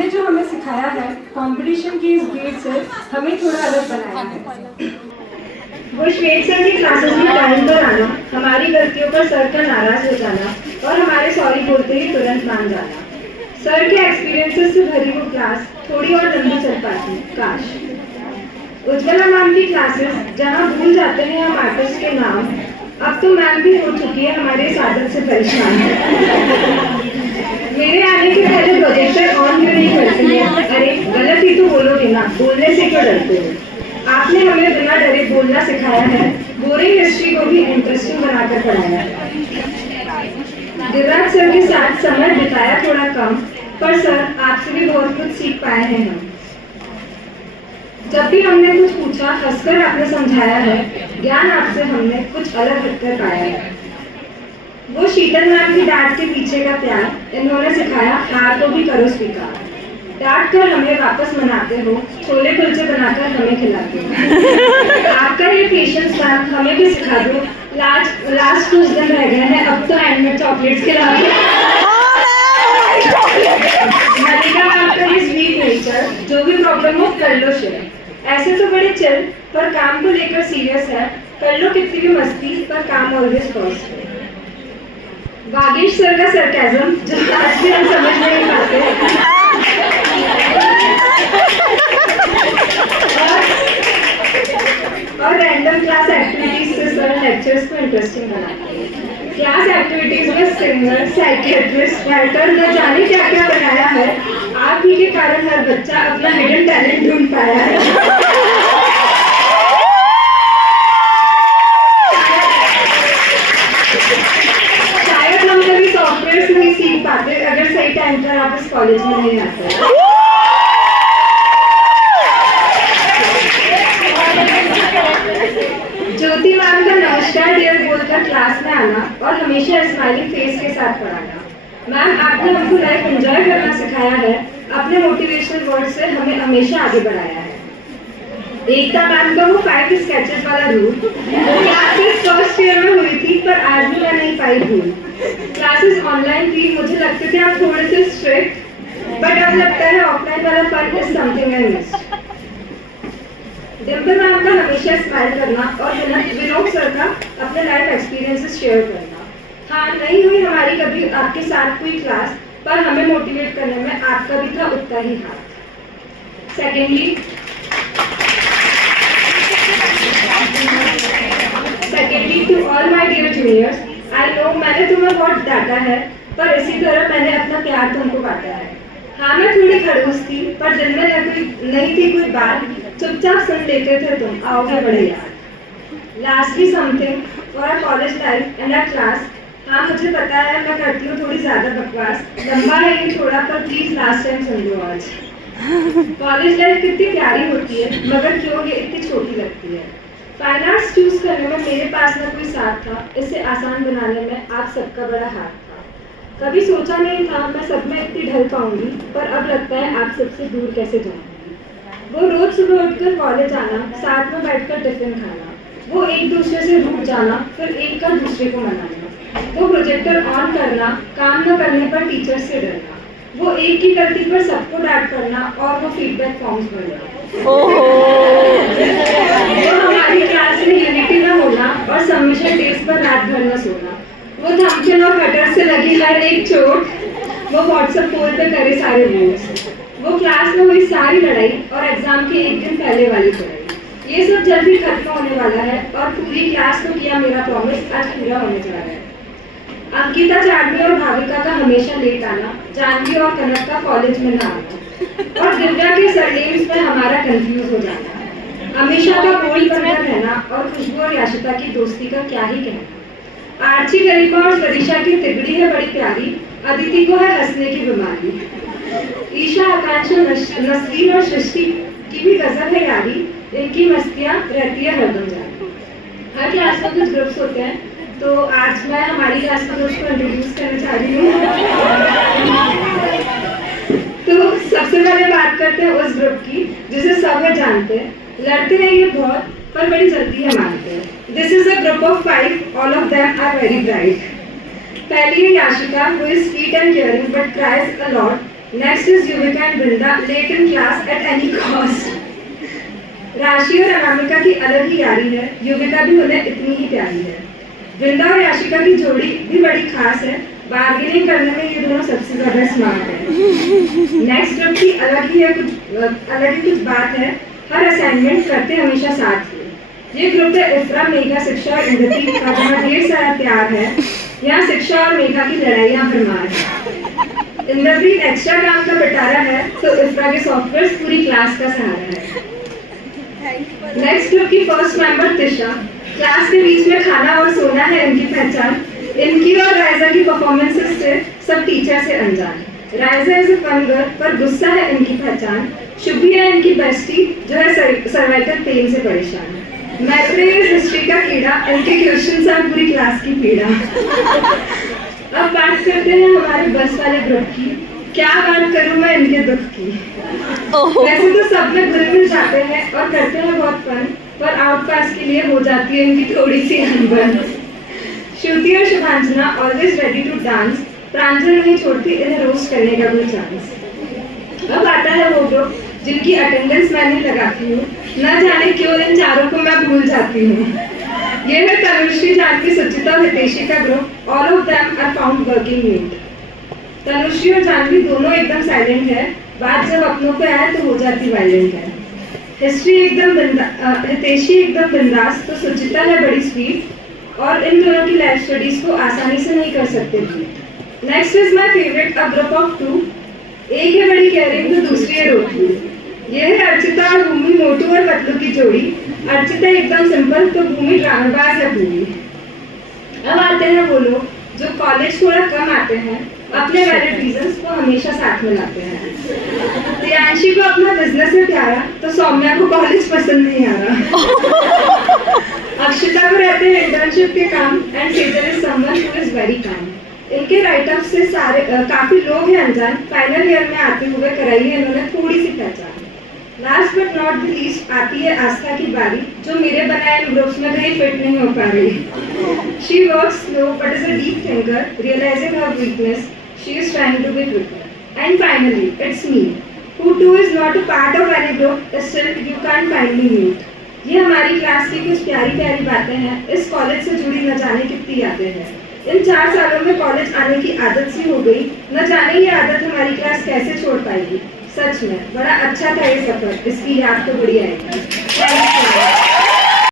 ने जो हमें सिखाया है, कंपटीशन की इस भीड़ से हमें थोड़ा अलग बनाया है। वो श्वेत सर की क्लासेस में टाइम पर आना, हमारी गलतियों पर सर का नाराज हो जाना और हमारे सॉरी बोलते ही तुरंत मान जाना। सर के एक्सपीरियंसेस से भरी वो क्लास थोड़ी और लंबी चल पाती, काश। उज्ज्वला मैम की क्लासेस जहाँ भूल जाते हैं हम आर्टिस्ट के नाम, अब तो मैम भी हो चुकी है हमारे इस आदत से परेशान। मेरे आने के पहले प्रोजेक्टर ऑन क्यों नहीं करते हैं? अरे गलत ही तो बोलोगे ना, बोलने से क्यों डरते हो? आपने हमें बिना डरे बोलना सिखाया है, बोरिंग हिस्ट्री को भी इंटरेस्टिंग बनाकर पढ़ाया है। गिरिराज सर के साथ समय बिताया थोड़ा कम, पर सर आपसे भी बहुत कुछ सीख पाए हैं हम। जब भी हमने कुछ पूछा, हंसकर आपने समझाया है, ज्ञान आपसे हमने कुछ अलग हटकर पाया है। वो शीतल मैम की डांट के पीछे का प्यार, इन्होंने सिखाया हार को भी करो स्वीकार। डांट कर हमें वापस मनाते हो, छोले कुलचे बनाकर हमें खिलाते हो। आपका ये पेशेंस मैम हमें भी सिखा दो, लास्ट कुछ दिन रह गए हैं, अब तो एंड में चॉकलेट्स खिलाओगे। मलिका मैम का ये स्वीट नेचर, जो भी प्रॉब्लम हो कर लो शेयर। ऐसे तो बड़े चिल, पर काम को लेकर सीरियस है, कर लो कितनी भी मस्ती, पर काम ऑलवेज फर्स्ट है। वागेश सर का सरकाज़म, जो आज भी हम समझ नहीं पाते, और रैंडम क्लास एक्टिविटीज से सर लेक्चर्स को इंटरेस्टिंग बनाते हैं। क्लास एक्टिविटीज में सिंगर, साइकियाट्रिस्ट, राइटर न जाने क्या क्या बनाया है। आप ही के कारण हर बच्चा अपना हिडन टैलेंट ढूंढ पाया है। शायद हम कभी सॉफ्टवेयर नहीं सीख पाते अगर सही टाइम पर आप इस कॉलेज में नहीं आते। ज्योति मैम का नमस्कार डियर बोलकर क्लास में आना और हमेशा स्माइलिंग फेस के साथ पढ़ाना। मैम आपने हमको लाइफ एंजॉय करना सिखाया है, अपने मोटिवेशनल वर्ड से हमें हमेशा आगे बढ़ाया है। एकता मैम का वो 5 स्केचेस वाला रूल, क्लासेस फर्स्ट ईयर में हुई थी पर आज भी मैं नहीं पाई भूल। क्लासेस ऑनलाइन थी, मुझे लगते थे आप थोड़े से स्ट्रिक्ट, बट अब लगता है ऑफलाइन वाला fun is something I miss. Dimple ma'am का हमेशा स्माइल करना और विनोद सर का अपने लाइफ एक्सपीरियंसेस शेयर करना। हाँ, नहीं हुई हमारी कभी आपके साथ कोई क्लास, पर हमें मोटिवेट करने में आपका भी था उतना ही हाथ। Secondly to all my dear juniors, I know मैंने तुम्हें बहुत डांटा है, पर इसी तरह मैंने अपना प्यार तुमको बांटा है। हाँ, मैं थोड़ी खड़ूस थी, पर दिल में नहीं थी कोई बात, चुपचाप सुन लेते थे तुम, आओगे बड़े यार। Lastly something for a college life and a class. हाँ, मुझे पता है मैं करती हूँ थोड़ी ज़्यादा बकवास, लंबा है ये थोड़ा, पर प्लीज़ लास्ट टाइम सुन लो आज। कॉलेज लाइफ कितनी प्यारी होती है, मगर क्यों ये इतनी छोटी लगती है। फाइन आर्ट्स चूज करने में मेरे पास न कोई साथ था, इसे आसान बनाने में आप सबका बड़ा हाथ था। कभी सोचा नहीं था मैं सब में इतनी ढल पाऊंगी, पर अब लगता है आप सबसे दूर कैसे जाऊंगी। वो रोज सुबह उठकर कॉलेज आना, साथ में बैठकर टिफिन खाना, वो एक दूसरे से रूठ जाना, फिर एक का दूसरे को मनाना, वो प्रोजेक्टर ऑन करना, काम न करने पर टीचर से डरना, वो एक की गलती पर सबको डांट करना और वो फीडबैक फॉर्म्स भरना। वो हमारी क्लास में यूनिटी न होना और सबमिशन डेज पर रात भर न सोना, वो थंबनेल और कटर से लगी हर एक चोट, वो व्हाट्सएप पोल पे करे सारे वोट्स, वो क्लास में हुई सारी लड़ाई और एग्जाम के एक दिन पहले वाली पढ़ाई। ये सब जल्दी खत्म होने वाला है और पूरी क्लास को किया मेरा प्रॉमिस आज पूरा होने जा रहा है। अंकिता, चार्मी और भाविका का हमेशा लेट आना, जानवी और कनक का कॉलेज में ना आना, और दिव्या के सरनेम्स में हमारा कंफ्यूज हो जाना, अमीशा का बोल्ड बनकर रहना और खुशबू और याशिता की दोस्ती का क्या ही कहना। आर्ची, गरिमा और सरीशा की तिगड़ी है बड़ी प्यारी, अदिति को है हंसने की बीमारी, ईशा, आकांक्षा, नसरीन और सृष्टि की भी गजब है यारी, इनकी मस्तियाँ रहती है हरदम जारी। हर क्लास में कुछ ग्रुप्स होते हैं, तो आज मैं हमारी क्लास में ग्रुप्स को इंट्रोड्यूस करना चाह रही हूँ। तो सबसे पहले बात करते हैं उस ग्रुप की जिसे सब जानते हैं, लड़ते हैं ये बहुत पर बड़ी जल्दी है मानते हैं। This is a group of 5, all of them are very bright. पहली है Yashika, who is sweet and caring but cries a lot. Next is Yuvika and Vrinda, late in class at any cost. Rashi और अनामिका की अलग ही यारी है, युविका भी उन्हें इतनी ही प्यारी है। वृंदा और याशिका की जोड़ी भी बड़ी खास है, बार्गेनिंग करने में ये दोनों सबसे ज्यादा स्मार्ट है। नेक्स्ट ग्रुप की अलग ही कुछ बात है, हर असाइनमेंट करते हमेशा साथ ही। ये ग्रुप है इफ्रा, मेघा, शिक्षा और इंद्रती का, जहाँ ढेर सारा प्यार है। यहाँ शिक्षा और मेघा की लड़ाइयाँ भरमार है। इंद्रप्रीत एक्स्ट्रा काम का बटारा है, तो इफ्रा के सॉफ्टवेयर पूरी क्लास का सहारा है। नेक्स्ट ग्रुप की फर्स्ट मेंबर तिशा, क्लास के बीच में खाना और सोना है इनकी पहचान। इनकी और राइजा की परफॉर्मेंसेस से सब टीचर से अनजान। Raiza is a fun girl, पर गुस्सा है इनकी पहचान। शुभी है इनकी बेस्टी, जो है सर्वाइकल पेन से परेशान। मैत्री इज हिस्ट्री का कीड़ा, इनके क्वेश्चंस हैं पूरी क्लास की पीड़ा। अब बात करते हैं हमारे बस वाले ग्रुप की। क्या बात करूं मैं इनके दुख की। वैसे तो सब में घुल मिल जाते हैं और करते हैं बहुत फन, पर आउट पास के लिए हो जाती है इनकी थोड़ी सी अनबन। श्रुति और शुभांजना ऑलवेज रेडी टू डांस, प्रांजल नहीं छोड़ती इन्हें रोस्ट करने का कोई चांस। अब आता है वो ग्रुप जिनकी अटेंडेंस मैं नहीं लगाती हूँ, न जाने क्यों इन चारों को मैं भूल जाती हूँ। ये है तनुश्री, जानकी, सुचिता और हितेशी का ग्रुप। All of them are found working mute. Tanushree और जानवी दोनों एकदम साइलेंट है, बात जब अपनों पे आए तो हो जाती वायलेंट है। हितेशी एकदम बिंदास, तो सुचिता है बड़ी स्वीट, और इन दोनों की लाइफ स्टडीज को आसानी से नहीं कर सकते थे। Next is my favourite, a group of two. एक है बड़ी केयरिंग तो दूसरी है रोटू। ये है अर्चिता और भूमि, मोटू और पतलू की जोड़ी। अर्चिता एकदम सिंपल, तो भूमि ड्रामेबाज है पूरी। अब आते हैं वो लोग जो कॉलेज थोड़ा कम आते हैं, अपने वैलिड रीजंस को हमेशा साथ में लाते हैं। प्रियांशी को अपना बिजनेस है प्यारा, तो सौम्या को कॉलेज पसंद नहीं आ रहा। अक्षिता को रहते हैं इंटर्नशिप के काम, and Sejal is someone who is very calm. इनके राइटअप से काफी लोग हैं अनजान, फाइनल ईयर में आते हुए कराई है इन्होंने थोड़ी सी पहचान। Last but not the least आती है आस्था की बारी, जो मेरे बनाए ग्रुप्स में कहीं फिट नहीं हो पा रही। She works slow but is a deep thinker, realising her weakness, she is trying to be prepared. And finally, it's me, who too is not a part of any group, still you can't find me mute. ये हमारी class की कुछ प्यारी प्यारी बातें हैं, इस college से जुड़ी न जाने कितनी यादें हैं। इन 4 सालों में कॉलेज आने की आदत सी हो गई, न जाने ये आदत हमारी क्लास कैसे छोड़ पाएगी। सच में बड़ा अच्छा था ये सफर, इसकी याद तो बड़ी आएगी। Thank you.